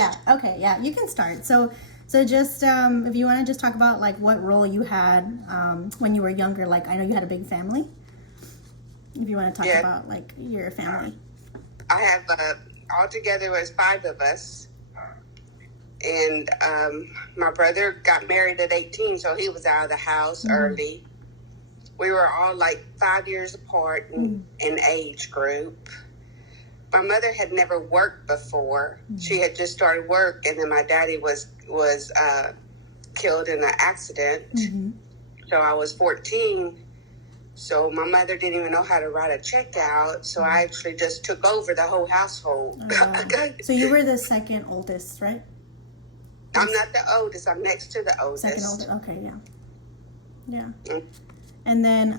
Yeah. Okay. Yeah. You can start. So just if you want to just talk about like what role you had when you were younger. Like I know you had a big family. If you want to talk Yeah, about like your family. I have altogether was 5 of us, and my brother got married at 18, so he was out of the house early. We were all like 5 years apart in age group. My mother had never worked before. She had just started work, and then my daddy was killed in an accident. So I was 14. So my mother didn't even know how to write a check out. So I actually just took over the whole household. Oh, wow. So you were the second oldest, right? I'm not the oldest. I'm next to the oldest. Second oldest. Okay, yeah. Yeah. Mm. And then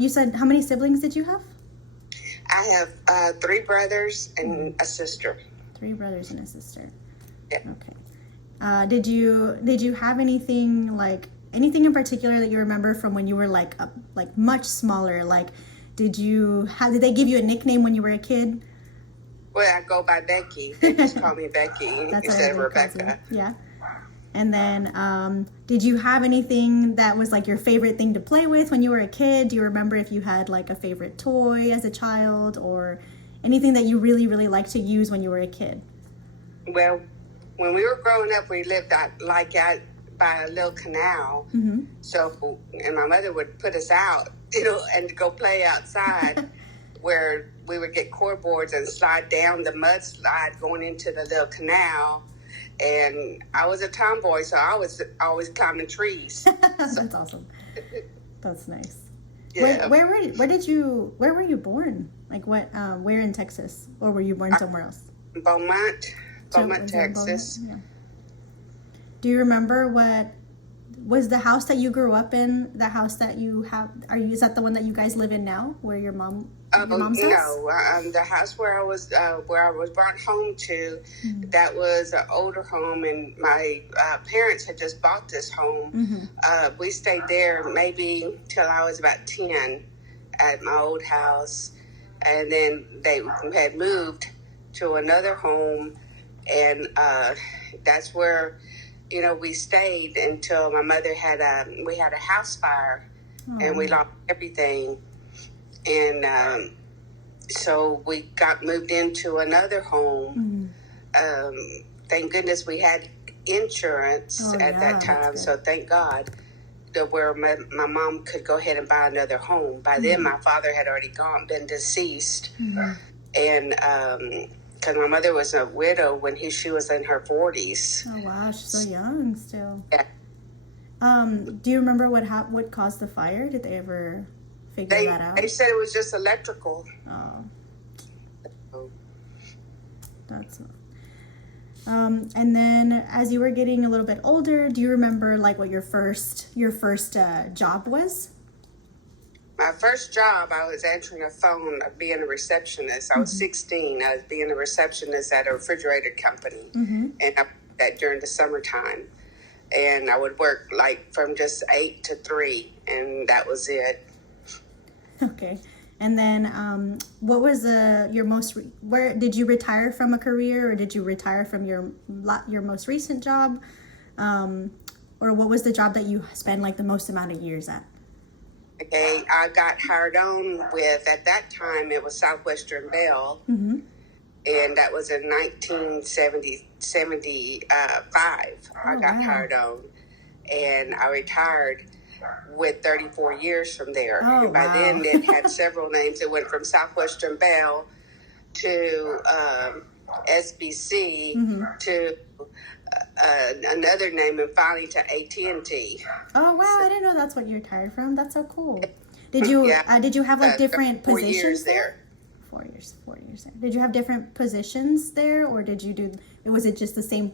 you said how many siblings did you have? I have 3 brothers and a sister. 3 brothers and a sister. Yeah. Okay. Did you have anything in particular that you remember from when you were like much smaller? Like, did they give you a nickname when you were a kid? Well, I go by Becky. They just call me Becky instead of Rebecca. Yeah. And then, did you have anything that was like your favorite thing to play with when you were a kid? Do you remember if you had like a favorite toy as a child or anything that you really, really liked to use when you were a kid? Well, when we were growing up, we lived out by a little canal. So, and my mother would put us out, and go play outside where we would get cord boards and slide down the mudslide going into the little canal. And I was a tomboy, so I was always climbing trees. That's awesome. That's nice. Yeah. Where were you born? Like where in Texas, or were you born somewhere else? Beaumont, Texas. Yeah. Do you remember what was the house that you grew up in? The house that you have? Is that the one that you guys live in now? Where your mom's house? No, the house where I was brought home to, that was an older home, and my parents had just bought this home. We stayed there maybe till I was about 10 at my old house, and then they had moved to another home, and that's where we stayed until my mother we had a house fire, and we lost everything. And so we got moved into another home. Thank goodness we had insurance at that time. So thank God that where my mom could go ahead and buy another home. By then, my father had already been deceased. And because my mother was a widow when she was in her 40s. Oh, wow. She's so young still. Yeah. Do you remember what caused the fire? Did they ever figure that out? They said it was just electrical. Oh. That's... and then as you were getting a little bit older, do you remember like what your first job was? My first job, I was answering a phone, being a receptionist. I was 16. I was being a receptionist at a refrigerator company, and I did that during the summertime. And I would work like from just 8 to 3, and that was it. Okay. And then what was where did you retire from a career, or did you retire from your most recent job? Or what was the job that you spent like the most amount of years at? Okay, I got hired on with, at that time, it was Southwestern Bell, and that was in 1975. I got hired on, and I retired with 34 years from there. And by then, it had several names. It went from Southwestern Bell to SBC to another name, and finally to AT&T. Oh wow! I didn't know that's what you retired from. That's so cool. Did you have like different 4 positions years there? 4 years there. Did you have different positions there, or did you was it just the same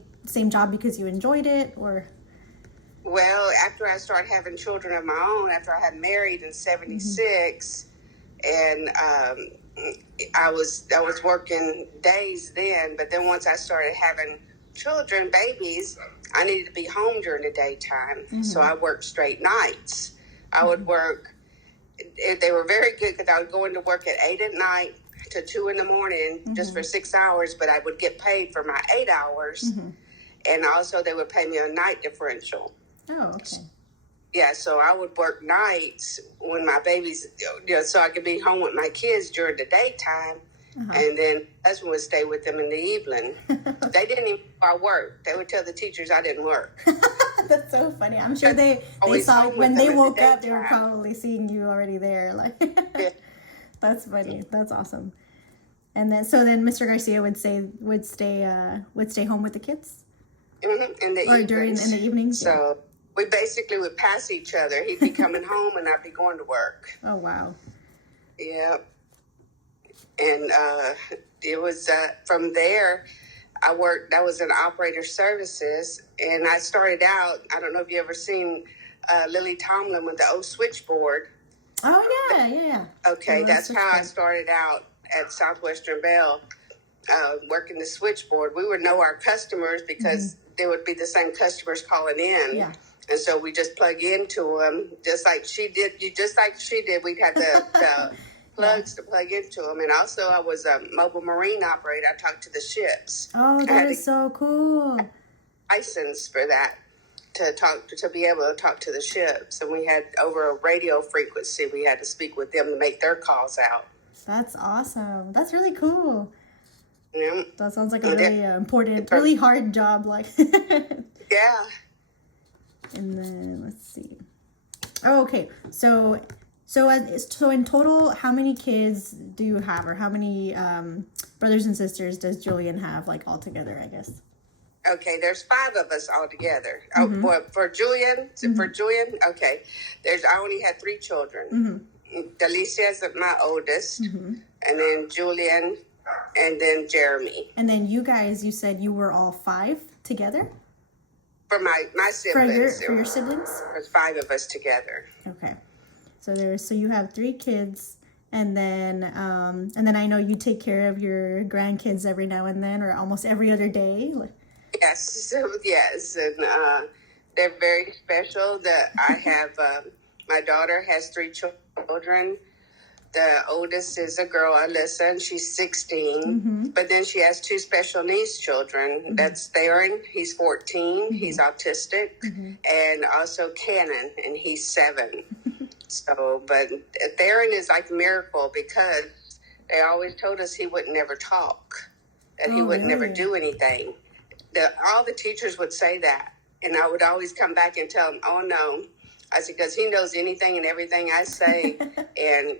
job because you enjoyed it, or? Well, after I started having children of my own, after I had married in 76, and I was working days then, but then once I started having children, babies, I needed to be home during the daytime. So I worked straight nights. I would work, they were very good because I would go into work at 8 at night, to 2 in the morning just for 6 hours, but I would get paid for my 8 hours. And also they would pay me a night differential. Oh, okay. Yeah, so I would work nights when my babies, so I could be home with my kids during the daytime. And then my husband would stay with them in the evening. They didn't even know I worked. They would tell the teachers I didn't work. That's so funny. I'm sure they saw when they woke up, they were probably seeing you already there. Like, Yeah. That's funny. That's awesome. And then Mr. Garcia would stay home with the kids. In the evenings. In the evenings. So we basically would pass each other. He'd be coming home and I'd be going to work. Oh wow. Yeah. And it was from there, I was in operator services, and I started out, I don't know if you ever seen Lily Tomlin with the old switchboard. Oh, yeah. Okay, that's how I started out at Southwestern Bell, working the switchboard. We would know our customers because there would be the same customers calling in. Yeah. And so we just plug into them, just like she did. We'd have the plugs to plug into them. And also I was a mobile marine operator. I talked to the ships. Oh, that is so cool. License for that to be able to talk to the ships. And we had over a radio frequency, we had to speak with them to make their calls out. That's awesome. That's really cool. Yeah. That sounds like a really important, really hard job. Like, yeah. And then let's see. Oh, okay. So in total, how many kids do you have, or how many brothers and sisters does Julian have, like all together? I guess. Okay, there's 5 of us all together. Oh, for Julian, okay. I only had 3 children. Delicia is my oldest, and then Julian, and then Jeremy. And then you guys, you said you were all 5 together? For my siblings. For your siblings? There's 5 of us together. Okay. So you have 3 kids, and then I know you take care of your grandkids every now and then, or almost every other day. Yes, and they're very special. I have my daughter has 3 children. The oldest is a girl, Alyssa, and she's 16. But then she has 2 special needs children. That's Theron, he's 14, he's autistic, and also Cannon, and he's 7. So, but Theron is like a miracle because they always told us he would never talk, that he would never do anything. All the teachers would say that, and I would always come back and tell them, oh no. I said, because he knows anything and everything I say. And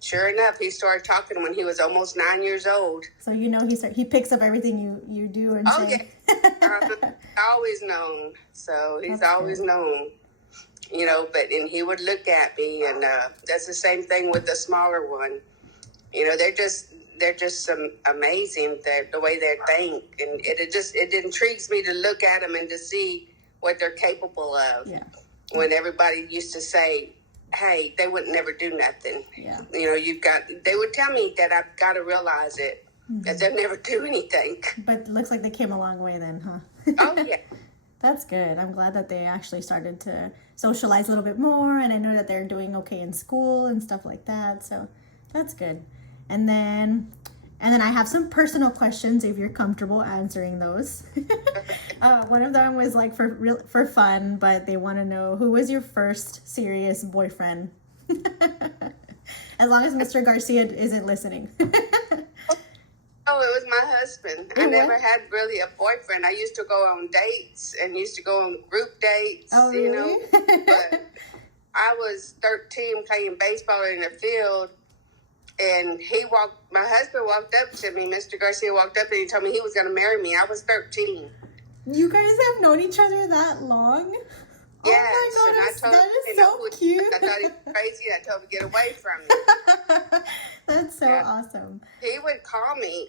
sure enough, he started talking when he was almost 9 years old. So he picks up everything you do and say. Yeah. Always known. So he's always known. And he would look at me, and that's the same thing with the smaller one. They're just amazing, the way they think, and it intrigues me to look at them and to see what they're capable of. Yeah. When everybody used to say, hey, they would never do nothing. Yeah. They would tell me that I've got to realize it, that they'll never do anything. But it looks like they came a long way then, huh? Oh, yeah. That's good. I'm glad that they actually started to socialize a little bit more, and I know that they're doing okay in school and stuff like that. So that's good. And then I have some personal questions if you're comfortable answering those. One of them was like for fun, but they want to know, who was your first serious boyfriend? As long as Mr. Garcia isn't listening. Oh, it was my husband. I never had really a boyfriend. I used to go on dates and used to go on group dates, oh, really? But I was 13 playing baseball in the field, and my husband walked up to me, Mr. Garcia walked up and he told me he was going to marry me. I was 13. You guys have known each other that long? Yes, oh my God, that is so cute. I thought he was crazy. I told him to get away from me. That's so awesome. He would call me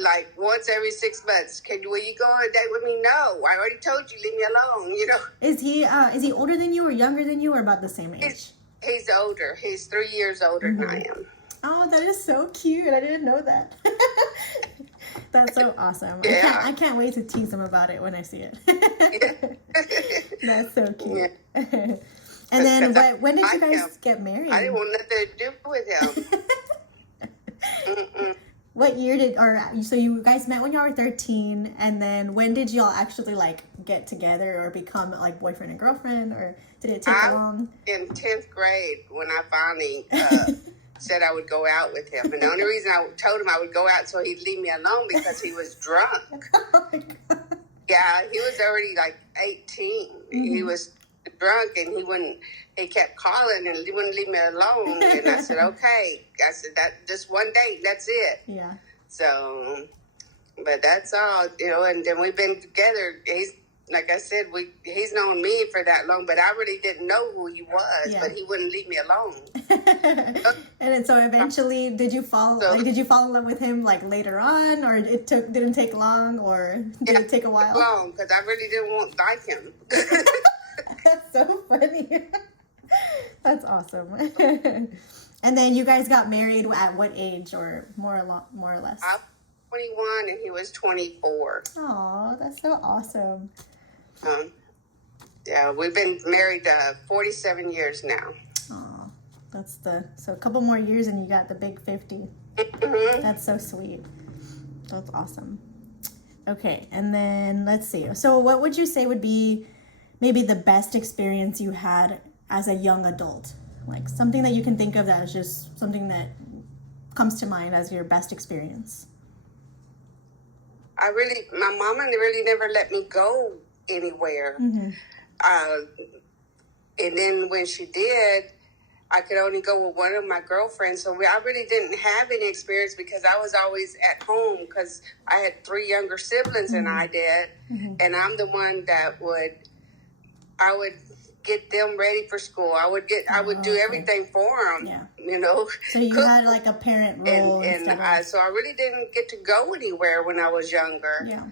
like once every 6 months. Will you go on a date with me? No, I already told you. Leave me alone. Is he older than you, or younger than you, or about the same age? He's older. He's 3 years older than I am. Oh, that is so cute. I didn't know that. That's so awesome. Yeah. I can't wait to tease him about it when I see it. That's so cute. Yeah. And then when did you guys get married? I didn't want nothing to do with him. What year so you guys met when y'all were 13, and then when did y'all actually like get together or become like boyfriend and girlfriend, or did it take long? In 10th grade when I finally said I would go out with him. And the only reason I told him I would go out so he'd leave me alone because he was drunk. Oh my God. Yeah, he was already like 18. He was drunk and he kept calling and he wouldn't leave me alone. And I said, okay. I said, that just one date, that's it. Yeah. So, but that's all, and then we've been together. He's, like I said, he's known me for that long, but I really didn't know who he was, but he wouldn't leave me alone. And then, so eventually, did you fall in love with him like later on, or didn't take long, or did it take a while? Long, because I really didn't like him. That's so funny. That's awesome. And then you guys got married at what age, or more or less? I was 21 and he was 24. Oh, that's so awesome. Yeah, we've been married 47 years now. Oh, so a couple more years and you got the big 50. Mm-hmm. That's so sweet. That's awesome. Okay, and then let's see. So what would you say would be maybe the best experience you had as a young adult? Like something that you can think of that is just something that comes to mind as your best experience. My mama really never let me go anywhere. Mm-hmm. And then when she did, I could only go with one of my girlfriends. So I really didn't have any experience because I was always at home because I had 3 younger siblings than I did. Mm-hmm. And I'm the one that I would get them ready for school. I would do everything for them, So you had like a parent role. So I really didn't get to go anywhere when I was younger. Yeah.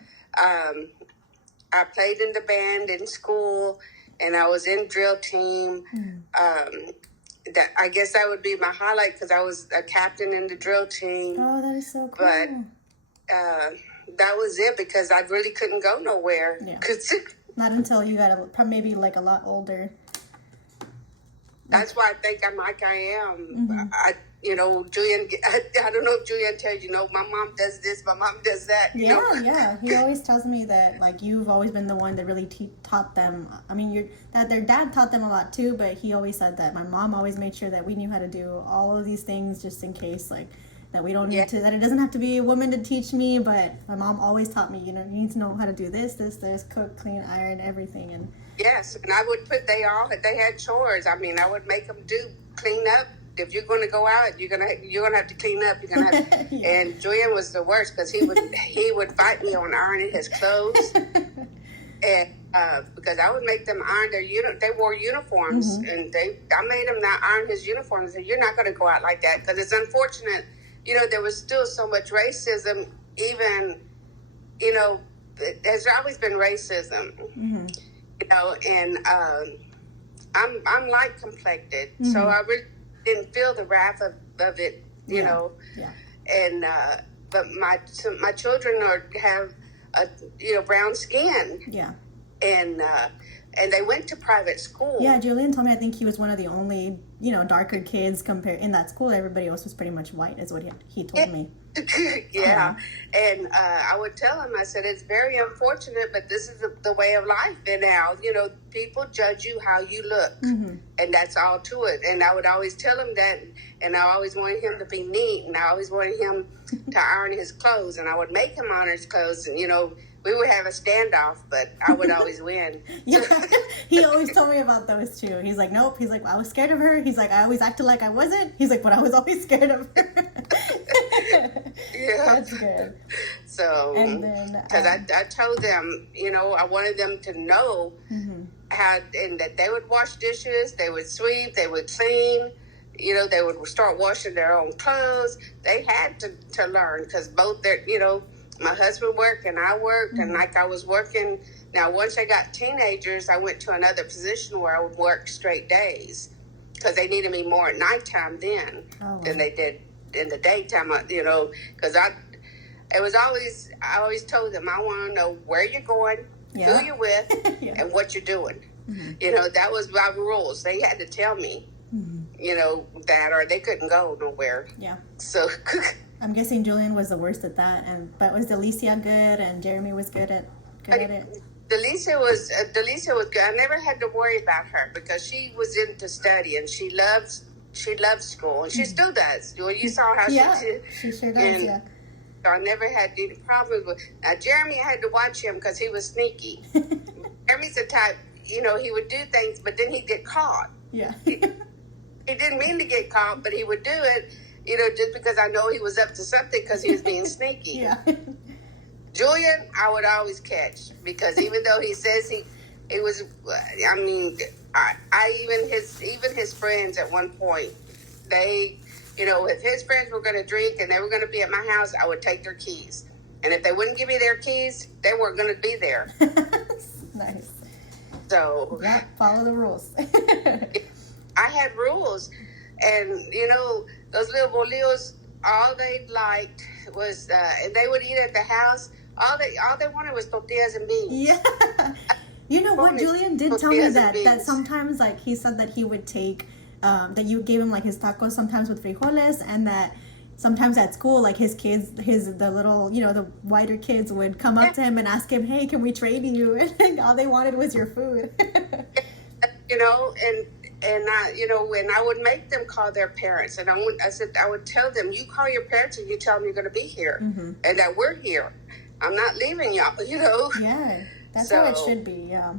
I played in the band in school, and I was in drill team. That I guess that would be my highlight because I was a captain in the drill team. Oh, that is so cool. But that was it because I really couldn't go nowhere. Yeah. Not until you got maybe like a lot older. That's why I think I'm like I am. Mm-hmm. Julian, I don't know if Julian tells you, my mom does this, my mom does that. Yeah. He always tells me that, like, you've always been the one that really taught them. I mean, their dad taught them a lot too, but he always said that my mom always made sure that we knew how to do all of these things just in case, like, that we don't need to, that it doesn't have to be a woman to teach me, but my mom always taught me, you need to know how to do this, cook, clean, iron, everything. And yes, and I would they had chores. I mean, I would make them clean up. If you're going to go out, you're gonna have to clean up. You're gonna have to, And Julian was the worst because he would fight me on ironing his clothes, and because I would make them iron they wore uniforms, and I made him not iron his uniforms. And you're not going to go out like that because it's unfortunate. There was still so much racism. Even there's always been racism. And I'm light complected, so I really didn't feel the wrath of it, know. Yeah. And but my children have brown skin. Yeah. And they went to private school. Yeah, Julian told me I think he was one of the only darker kids compared in that school. Everybody else was pretty much white, is what he told me. Yeah. And I would tell him, I said, it's very unfortunate, but this is the way of life now. People judge you how you look, and that's all to it. And I would always tell him that, and I always wanted him to be neat, and I always wanted him to iron his clothes, and I would make him iron his clothes, and we would have a standoff, but I would always win. Yeah, he always told me about those too. He's like, nope. He's like, well, I was scared of her. He's like, I always acted like I wasn't. He's like, but I was always scared of her. Yeah. That's good. So, and then, because I told them, I wanted them to know how, and that they would wash dishes, they would sweep, they would clean, they would start washing their own clothes. They had to learn because both their, my husband worked and I worked, and like I was working. Now, once I got teenagers, I went to another position where I would work straight days because they needed me more at nighttime then than they did in the daytime, because I always told them, I want to know where you're going, who you're with, and what you're doing. That was my rules. They had to tell me, that, or they couldn't go nowhere. Yeah. So, I'm guessing Julian was the worst at that, but was Delicia good and Jeremy was good at it? Delicia was good. I never had to worry about her because she was into study and she loves school and she still does. Well, you saw how Yeah, she did. she sure does. And Yeah. so I never had any problems with. Now Jeremy, I had to watch him because he was sneaky. Jeremy's the type, he would do things, but then he'd get caught. Yeah. He didn't mean to get caught, but he would do it, just because I know he was up to something because he was being sneaky. Yeah. Julian, I would always catch because even though he says he was, I mean, even his friends at one point, they, if his friends were going to drink and they were going to be at my house, I would take their keys. And if they wouldn't give me their keys, they weren't going to be there. Nice. So yeah, follow the rules. I had rules, and those little bolillos, all they liked was, and they would eat at the house. All they wanted was tortillas and beans. Yeah. You know what? Julian did tell me that sometimes, like, he said that he would take, that you gave him, like, his tacos sometimes with frijoles, and that sometimes at school, like, his kids, the little, the whiter kids would come up to him and ask him, hey, can we trade you? And all they wanted was your food. And I would make them call their parents, and I would tell them, you call your parents and you tell them you're going to be here, and that we're here. I'm not leaving y'all, Yeah, that's how it should be. Yeah,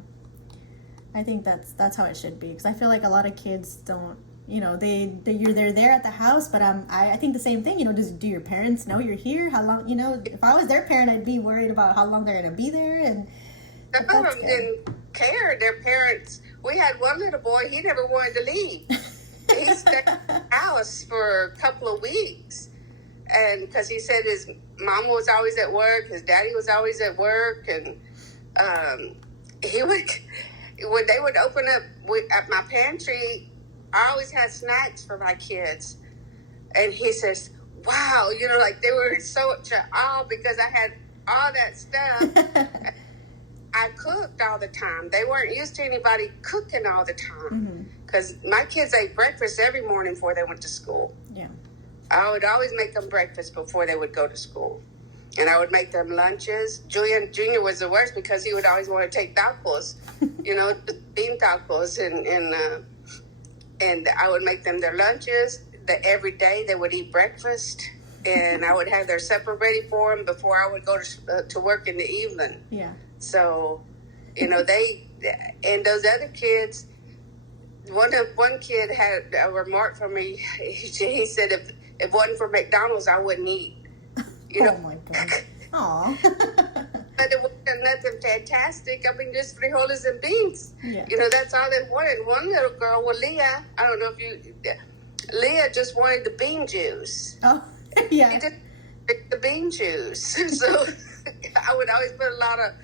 I think that's how it should be, because I feel like a lot of kids don't, they're there at the house, but I think the same thing. Do your parents know you're here? How long? If I was their parent, I'd be worried about how long they're gonna be there, and some of them didn't care. Their parents. We had one little boy. He never wanted to leave. He stayed at the house for a couple of weeks, and because he said his mama was always at work, his daddy was always at work, and he would, when they would open up at my pantry, I always had snacks for my kids, and he says, wow, like they were so awe because I had all that stuff. I cooked all the time. They weren't used to anybody cooking all the time because my kids ate breakfast every morning before they went to school. Yeah. I would always make them breakfast before they would go to school. And I would make them lunches. Julian Jr. was the worst because he would always want to take tacos, bean tacos. And I would make them their lunches. Every day they would eat breakfast. And I would have their supper ready for them before I would go to work in the evening. Yeah. So, they, and those other kids, one kid had a remark for me. He said, if it wasn't for McDonald's, I wouldn't eat. Oh my God. Aw. But it wasn't nothing fantastic. I mean, just frijoles and beans. Yeah. That's all they wanted. One little girl, Leah, I don't know if Leah just wanted the bean juice. Oh, yeah. She just picked the bean juice. So I would always put a lot of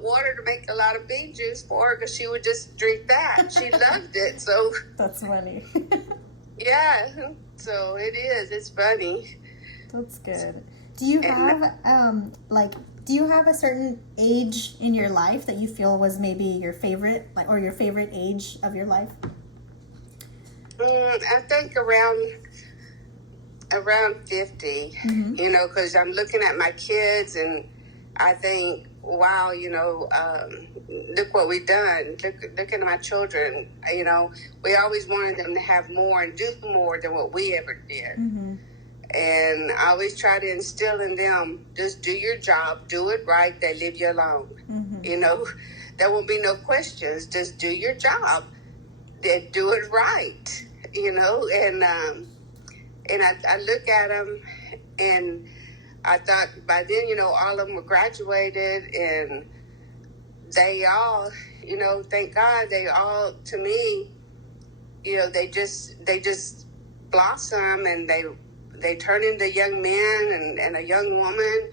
water to make a lot of bean juice for her because she would just drink that. She loved it. So that's funny. Yeah. So it is. It's funny. That's good. Do you have do you have a certain age in your life that you feel was maybe your favorite, or your favorite age of your life? I think around 50, because I'm looking at my kids and I think, wow, look what we've done. Look at my children. We always wanted them to have more and do more than what we ever did. Mm-hmm. And I always try to instill in them, just do your job, do it right, they leave you alone. Mm-hmm. There won't be no questions. Just do your job, then do it right, and I look at them, and I thought by then, all of them were graduated, and they all, thank God, they all, to me, they just blossom, and they turn into young men and a young woman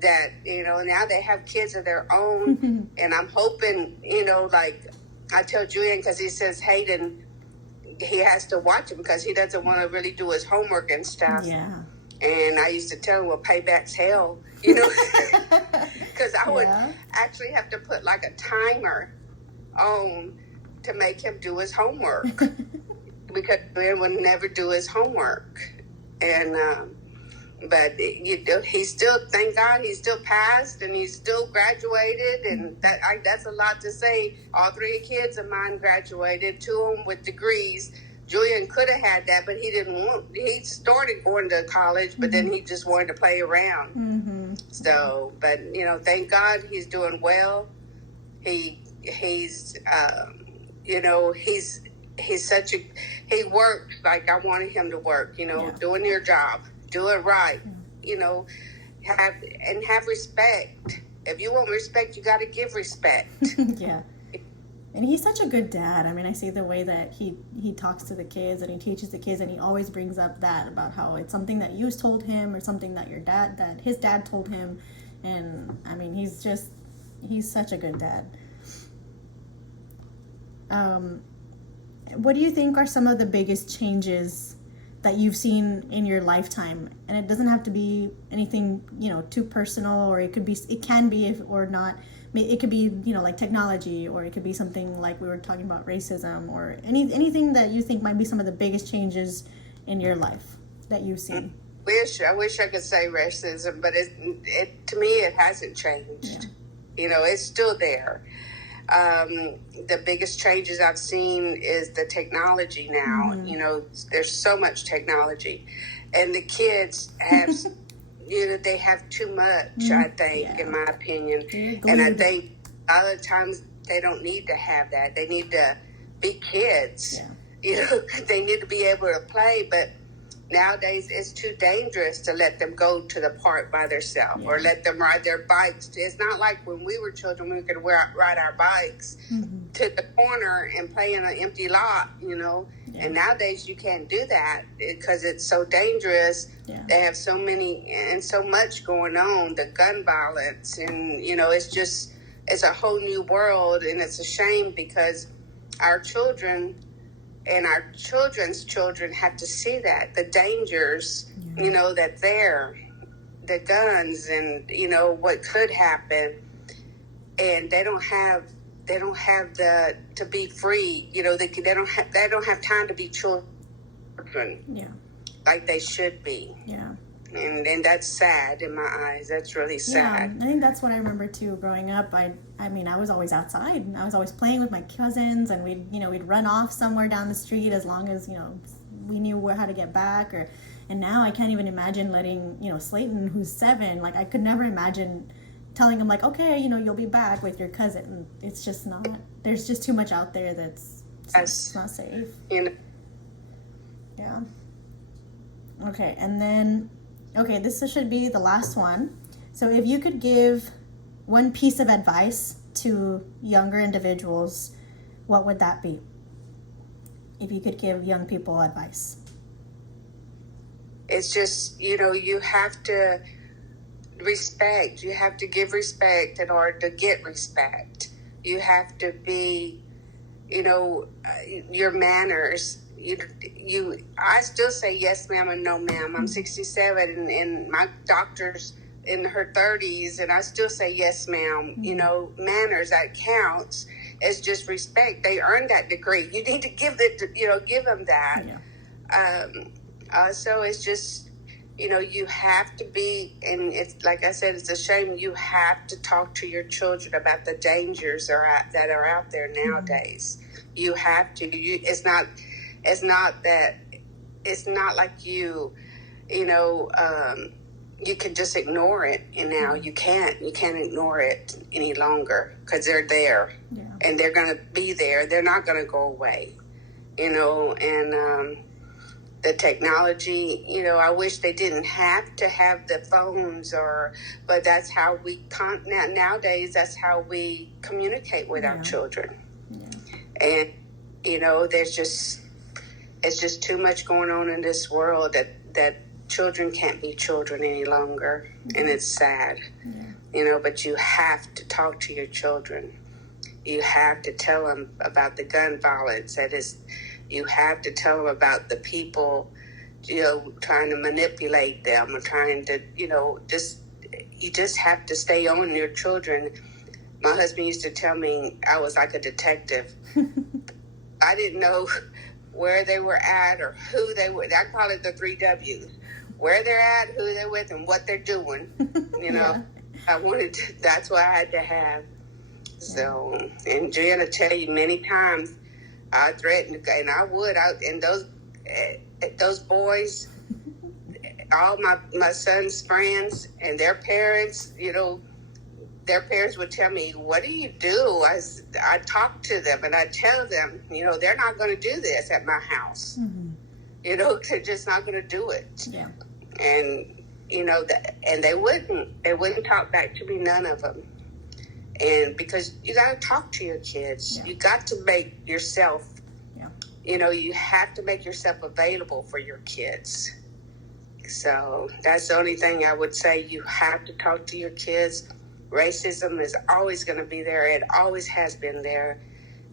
that, now they have kids of their own. And I'm hoping, like I tell Julian, because he says Hayden, he has to watch him because he doesn't want to really do his homework and stuff. Yeah. And I used to tell him, well, payback's hell, because I would actually have to put like a timer on to make him do his homework because Julian would never do his homework. And but he's still, thank God, he's still passed and he's still graduated, and that's a lot to say. All three kids of mine graduated, two of them with degrees. Julian could have had that, but he didn't want. He started going to college, but then he just wanted to play around. Mm-hmm. So, but thank God he's doing well. He's he works like I wanted him to work. Doing your job, do it right. Have respect. If you want respect, you got to give respect. Yeah. And he's such a good dad. I mean, I see the way that he talks to the kids and he teaches the kids, and he always brings up that about how it's something that you told him or something that his dad told him. And I mean, he's such a good dad. What do you think are some of the biggest changes that you've seen in your lifetime? And it doesn't have to be anything, too personal, or it can be, or not. It could be, like technology, or it could be something like we were talking about, racism, or anything that you think might be some of the biggest changes in your life that you've seen. I wish I could say racism, but it to me, it hasn't changed. Yeah. It's still there. The biggest changes I've seen is the technology now. Mm-hmm. There's so much technology, and the kids have, they have too much, mm-hmm. I think, in my opinion. And I think a lot of times they don't need to have that. They need to be kids. Yeah. They need to be able to play, but nowadays it's too dangerous to let them go to the park by themselves, or let them ride their bikes. It's not like when we were children, we could ride our bikes mm-hmm. to the corner and play in an empty lot, Yeah. And nowadays you can't do that because it's so dangerous. Yeah. They have so much going on, the gun violence, and, it's a whole new world, and it's a shame because our children and our children's children have to see that, the dangers, that the guns and, what could happen. And they don't have to be free. They don't have time to be children. Yeah. Like they should be. Yeah. And that's sad in my eyes. That's really sad. Yeah, I think that's what I remember too. Growing up, I was always outside. I was always playing with my cousins, and we'd run off somewhere down the street as long as we knew how to get back. And now I can't even imagine letting Slayton, who's 7, like I could never imagine telling him like, okay, you'll be back with your cousin. It's just not. There's just too much out there that's not safe. Yeah. Okay, and then. Okay, this should be the last one. So if you could give one piece of advice to younger individuals, what would that be? If you could give young people advice. It's just, you have to respect. You have to give respect in order to get respect. You have to be, your manners. I still say yes, ma'am, and no, ma'am. I'm 67, and my doctor's in her 30s, and I still say yes, ma'am. Manners, that counts. It's just respect. They earned that degree. You need to give them that. Yeah. So it's just, you have to be, and it's like I said, it's a shame. You have to talk to your children about the dangers that are out there nowadays. Mm-hmm. You have to. It's not like you can just ignore it. And now you can't ignore it any longer because they're there. Yeah. And they're going to be there. They're not going to go away, and the technology, I wish they didn't have to have the phones but that's how nowadays, that's how we communicate with our children. Yeah. And, it's just too much going on in this world that children can't be children any longer. Mm-hmm. And it's sad, but you have to talk to your children. You have to tell them about the gun violence. You have to tell them about the people, trying to manipulate them or trying to, you just have to stay on your children. My husband used to tell me I was like a detective. I didn't know where they were at or who they were. I call it the 3 W's. where they're at, who they're with, and what they're doing. You know, that's what I had to have. So, and Jen will tell you many times, I threatened, and I would, and those boys, all my son's friends and their parents, you know, their parents would tell me, what do you do? I talk to them and I tell them, you know, they're not going to do this at my house. Mm-hmm. You know, they're just not going to do it. Yeah. And, you know, and they wouldn't talk back to me, none of them. And because you got to talk to your kids. Yeah. You got to make yourself, you know, you have to make yourself available for your kids. So that's the only thing I would say. You have to talk to your kids. Racism is always going to be there. It always has been there.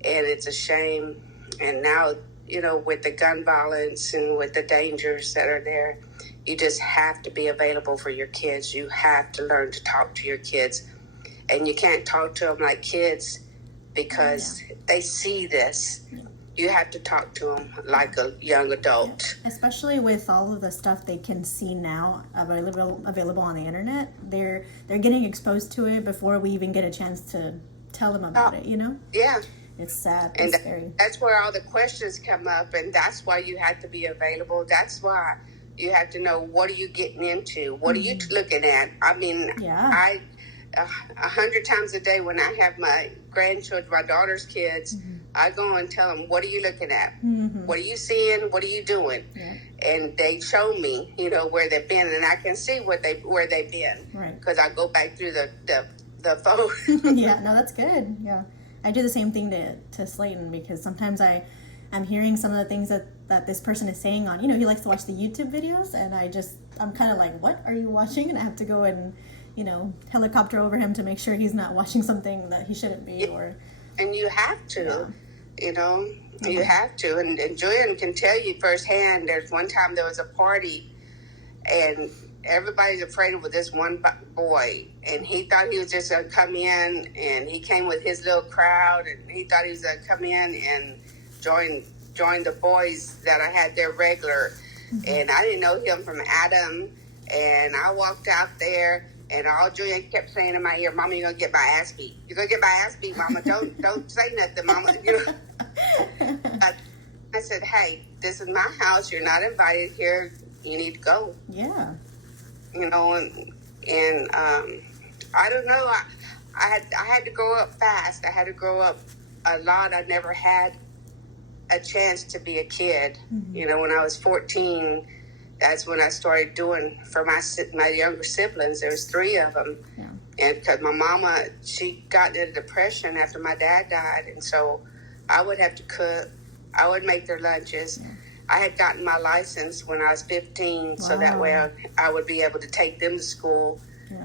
And it's a shame. And now, you know, with the gun violence and with the dangers that are there, you just have to be available for your kids. You have to learn to talk to your kids. And you can't talk to them like kids because they see this. Yeah. You have to talk to them like a young adult. Yeah. Especially with all of the stuff they can see now available on the internet. They're getting exposed to it before we even get a chance to tell them about it, you know? Yeah. It's sad. And it's scary. That's where all the questions come up, and that's why you have to be available. That's why you have to know, what are you getting into? What are you looking at? I mean, 100 times a day when I have my grandchildren, my daughter's kids, I go and tell them, what are you looking at? Mm-hmm. What are you seeing? What are you doing? Yeah. And they show me, you know, where they've been, and I can see where they've been. Right. Because I go back through the phone. Yeah, no, that's good. Yeah. I do the same thing to Slayton, because sometimes I'm hearing some of the things that this person is saying on, you know, he likes to watch the YouTube videos, and I'm kind of like, what are you watching? And I have to go and, you know, helicopter over him to make sure he's not watching something that he shouldn't be. And you have to, you know, you have to. And Julian can tell you firsthand, there's one time there was a party, and everybody's afraid of this one boy, and he thought he was just going to come in, and he came with his little crowd, and he thought he was going to come in and join the boys that I had there regular. And I didn't know him from Adam, and I walked out there, and all Julian kept saying in my ear, Mama, you're going to get my ass beat. You're going to get my ass beat, Mama. Don't say nothing, Mama. You know? I said, hey, this is my house. You're not invited here. You need to go. Yeah. You know, and I don't know. I had to grow up fast. I had to grow up a lot. I never had a chance to be a kid. Mm-hmm. You know, when I was 14, that's when I started doing for my younger siblings. There was 3 of them. Yeah. And because my mama, she got into depression after my dad died. And so I would have to cook. I would make their lunches. Yeah. I had gotten my license when I was 15, so that way I would be able to take them to school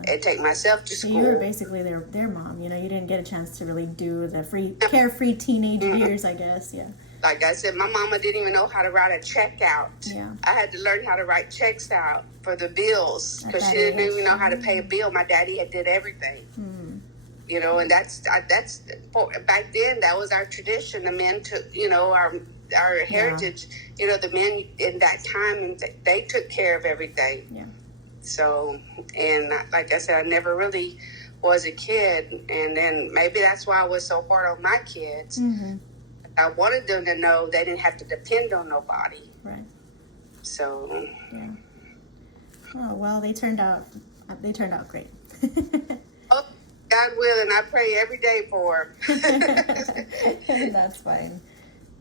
and take myself to school. So you were basically their mom. You know, you didn't get a chance to really do the carefree teenage years, I guess. Yeah. Like I said, my mama didn't even know how to write a check out. Yeah. I had to learn how to write checks out for the bills because she didn't even know how to pay a bill. My daddy did everything. You know, and that's back then. That was our tradition. The men took, you know, our heritage. You know, the men in that time, and they took care of everything. Yeah. So, and like I said, I never really was a kid, and then maybe that's why I was so hard on my kids. Mm-hmm. I wanted them to know they didn't have to depend on nobody. Right. So. Yeah. Oh well, they turned out great. Oh, God willing, I pray every day for them. That's fine.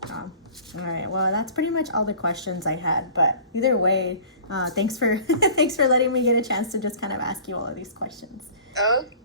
All right. Well, that's pretty much all the questions I had. But either way, thanks for letting me get a chance to just kind of ask you all of these questions. Okay.